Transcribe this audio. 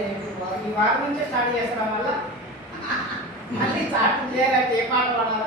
ఈ వారం నుంచే స్టార్ట్ చేస్తాం వల్ల మళ్ళీ స్టార్ట్ చేయాలంటే ఏ పాట పాడాలి?